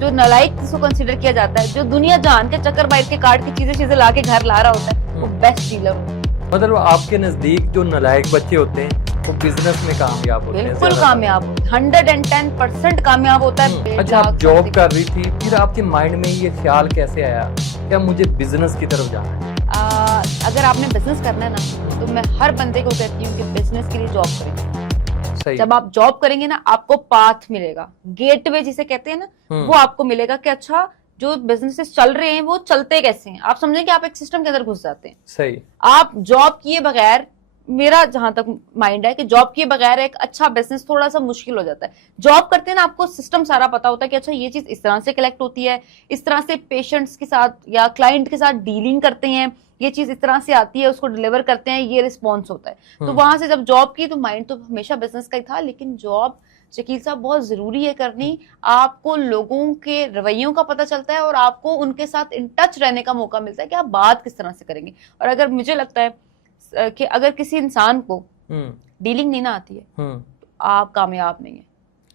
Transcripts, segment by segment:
जो नालायक जिसको कंसिडर किया जाता है, जो दुनिया जान के चक्कर मार के काट के चीजें ला के घर ला रहा होता है, वो बेस्ट डीलर होता है। मतलब आपके नजदीक जो नालायक बच्चे होते हैं वो बिजनेस में कामयाब होते हैं? बिल्कुल कामयाब, 110% कामयाब होता है। अच्छा, आप जॉब कर रही थी, फिर आपके माइंड में ये ख्याल कैसे आया क्या मुझे बिजनेस की तरफ जाना है? अगर आपने बिजनेस करना है ना, तो मैं हर बंदे को कहती हूँ कि बिजनेस के लिए जॉब करें। सही। जब आप जॉब करेंगे ना, आपको पाथ मिलेगा, गेटवे जिसे कहते हैं ना, वो आपको मिलेगा कि अच्छा जो बिजनेसेस चल रहे हैं वो चलते कैसे हैं। आप समझें कि आप एक सिस्टम के अंदर घुस जाते हैं। सही। आप जॉब किए बगैर, मेरा जहां तक माइंड है कि जॉब किए बगैर एक अच्छा बिजनेस थोड़ा सा मुश्किल हो जाता है। जॉब करते हैं ना, आपको सिस्टम सारा पता होता है कि अच्छा ये चीज इस तरह से कलेक्ट होती है, इस तरह से पेशेंट्स के साथ या क्लाइंट के साथ डीलिंग करते हैं, ये चीज इस तरह से आती है, उसको डिलीवर करते हैं, ये रिस्पॉन्स होता है। तो वहां से जब जॉब की तो माइंड तो हमेशा बिजनेस का ही था, लेकिन जॉब शकील साहब बहुत जरूरी है करनी। आपको लोगों के रवैयों का पता चलता है और आपको उनके साथ इन टच रहने का मौका मिलता है कि आप बात किस तरह से करेंगे। और अगर मुझे लगता है कि अगर किसी इंसान को डीलिंग नहीं ना आती है तो आप कामयाब नहीं है।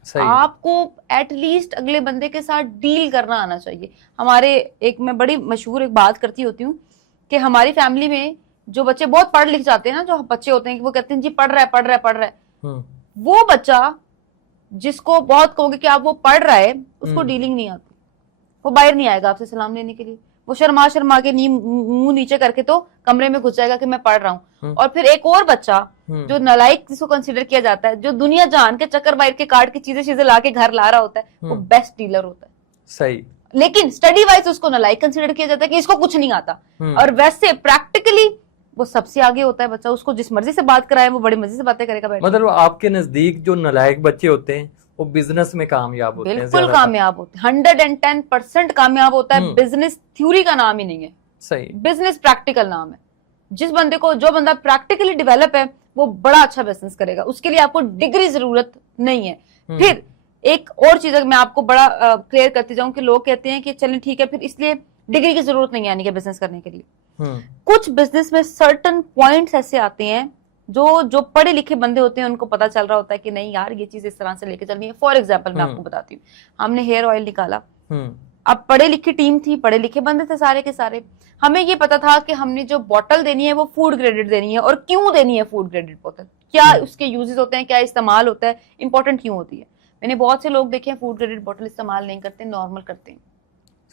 सही। आपको एटलीस्ट अगले बंदे के साथ डील करना आना चाहिए। हमारे मैं बड़ी मशहूर एक बात करती होती हूँ कि हमारी फैमिली में जो बच्चे बहुत पढ़ लिख जाते हैं ना, जो बच्चे होते हैं कि वो कहते हैं जी पढ़ रहा है, वो बच्चा जिसको बहुत कहोगे कि आप वो पढ़ रहा है, उसको डीलिंग नहीं आती, वो बाहर नहीं आएगा आपसे सलाम लेने के लिए। वो शर्मा के मुंह नीचे करके तो कमरे में घुस जाएगा कि मैं पढ़ रहा हूँ। और फिर एक और बच्चा जो नालायक जिसको कंसिडर किया जाता है, जो दुनिया जान के चक्कर मार के काट के चीजें ला के घर ला रहा होता है, वो बेस्ट डीलर होता है। सही। लेकिन स्टडी वाइज उसको नालायक कंसिडर किया जाता है कि इसको कुछ नहीं आता। और वैसे प्रैक्टिकली वो सबसे आगे होता है बच्चा। उसको जिस मर्जी से बात कराए वो बड़ी मर्जी से बातें करेगा। मतलब आपके नजदीक जो नालायक बच्चे होते हैं वो बिजनेस में कामयाब होते हैं? बिल्कुल कामयाब होते हैं, 110% कामयाब होता है। बिजनेस थ्योरी का नाम ही नहीं है। सही। बिजनेस प्रैक्टिकल नाम है। जो बंदा प्रैक्टिकली डेवलप है वो बड़ा अच्छा बिजनेस करेगा। उसके लिए आपको डिग्री जरूरत नहीं है। फिर एक और चीज मैं आपको बड़ा क्लियर करती जाऊं कि लोग कहते हैं कि चलें ठीक है, फिर इसलिए डिग्री की जरूरत नहीं है यानी कि बिजनेस करने के लिए। कुछ बिजनेस में सर्टन पॉइंट्स ऐसे आते हैं जो पढ़े लिखे बंदे होते हैं उनको पता चल रहा होता है कि नहीं यार ये चीज इस तरह से लेके चलनी है। फॉर एग्जाम्पल मैं आपको बताती हूँ, हमने हेयर ऑयल निकाला। अब पढ़े लिखी टीम थी, पढ़े लिखे बंदे थे सारे के सारे। हमें ये पता था कि हमने जो बोतल देनी है वो फूड ग्रेडेड देनी है। और क्यों देनी है फूड ग्रेडेड बोतल, क्या उसके यूजेस होते हैं, क्या इस्तेमाल होता है, इंपॉर्टेंट क्यों होती है। मैंने बहुत से लोग देखे हैं फूड ग्रेडेड बोतल इस्तेमाल नहीं करते, नॉर्मल करते हैं।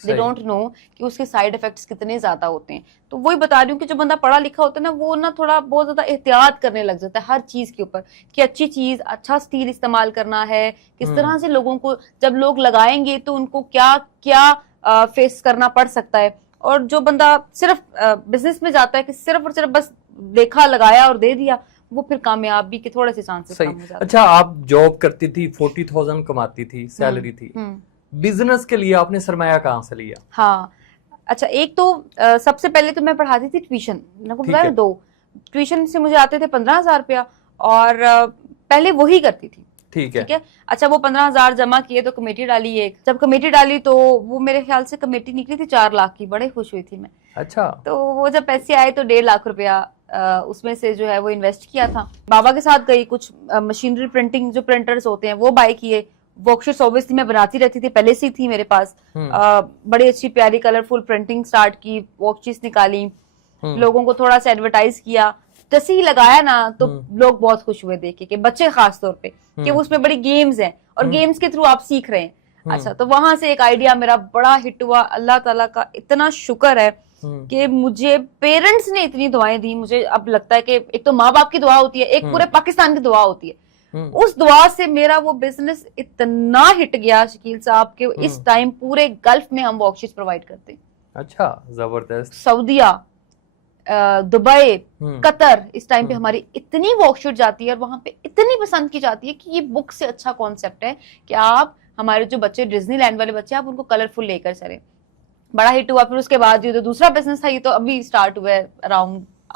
दे डोंट नो कि उसके साइड इफेक्ट्स कितने ज्यादा होते हैं। तो वही बता रही हूँ कि जो बंदा पढ़ा लिखा होता है ना, वो ना थोड़ा बहुत ज्यादा एहतियात करने लग जाता है हर चीज के ऊपर कि अच्छी चीज, अच्छा स्टील इस्तेमाल करना है, किस तरह से लोगों को जब लोग लगाएंगे तो उनको क्या क्या फेस करना पड़ सकता है। और जो बंदा सिर्फ बिजनेस में जाता है कि सिर्फ और सिर्फ बस देखा, लगाया और दे दिया, वो फिर कामयाबी के थोड़े से चांसेस कम हो जाते हैं। अच्छा, आप जॉब करती थी, 40,000 कमाती थी, सैलरी थी। बिजनेस के लिए आपने सरमाया कहाँ से लिया? हाँ, अच्छा, एक तो सबसे पहले तो मैं पढ़ाती थी ट्यूशन। दो ट्यूशन से मुझे आते थे 15,000 रुपया, और पहले वही करती थी। ठीक है। अच्छा, वो 15,000 जमा किए तो कमेटी डाली एक। जब कमेटी डाली तो वो मेरे ख्याल से कमेटी निकली थी 4 लाख की। बड़े खुश हुई थी मैं। अच्छा। तो वो जब पैसे आए तो 1.5 लाख रुपया उसमें से जो है वो इन्वेस्ट किया था। बाबा के साथ गई, कुछ मशीनरी प्रिंटिंग जो प्रिंटर्स होते हैं वो बाय किए। वर्कशीट्स ऑब्वियसली मैं बनाती रहती थी, पहले से ही थी मेरे पास। बड़ी अच्छी प्यारी कलरफुल प्रिंटिंग स्टार्ट की, वर्कशीट्स निकाली, लोगों को थोड़ा सा एडवर्टाइज किया। जैसे ही लगाया ना तो लोग बहुत खुश हुए देख के, बच्चे खास तौर पे, कि उसमें बड़ी गेम्स हैं और गेम्स के थ्रू आप सीख रहे हैं। अच्छा, तो वहां से एक आइडिया मेरा बड़ा हिट हुआ। अल्लाह ताला का इतना शुक्र है कि मुझे पेरेंट्स ने इतनी दुआएं दी। मुझे अब लगता है कि एक तो माँ बाप की दुआ होती है, एक पूरे पाकिस्तान की दुआ होती है। उस दुआ से मेरा वो बिजनेस इतना हिट गया शकील साहब के इस टाइम पूरे गल्फ में हम वर्कशीट्स प्रोवाइड करते हैं। अच्छा, जबरदस्त। सऊदिया, दुबई, कतर, इस टाइम पे हमारी इतनी वर्कशीट जाती है और वहां पे इतनी पसंद की जाती है कि ये बुक से अच्छा कॉन्सेप्ट है कि आप हमारे जो बच्चे डिज्नीलैंड वाले बच्चे, आप उनको कलरफुल लेकर चले। बड़ा हिट हुआ। फिर उसके बाद जो दूसरा बिजनेस था ये तो अभी स्टार्ट हुआ है अराउंड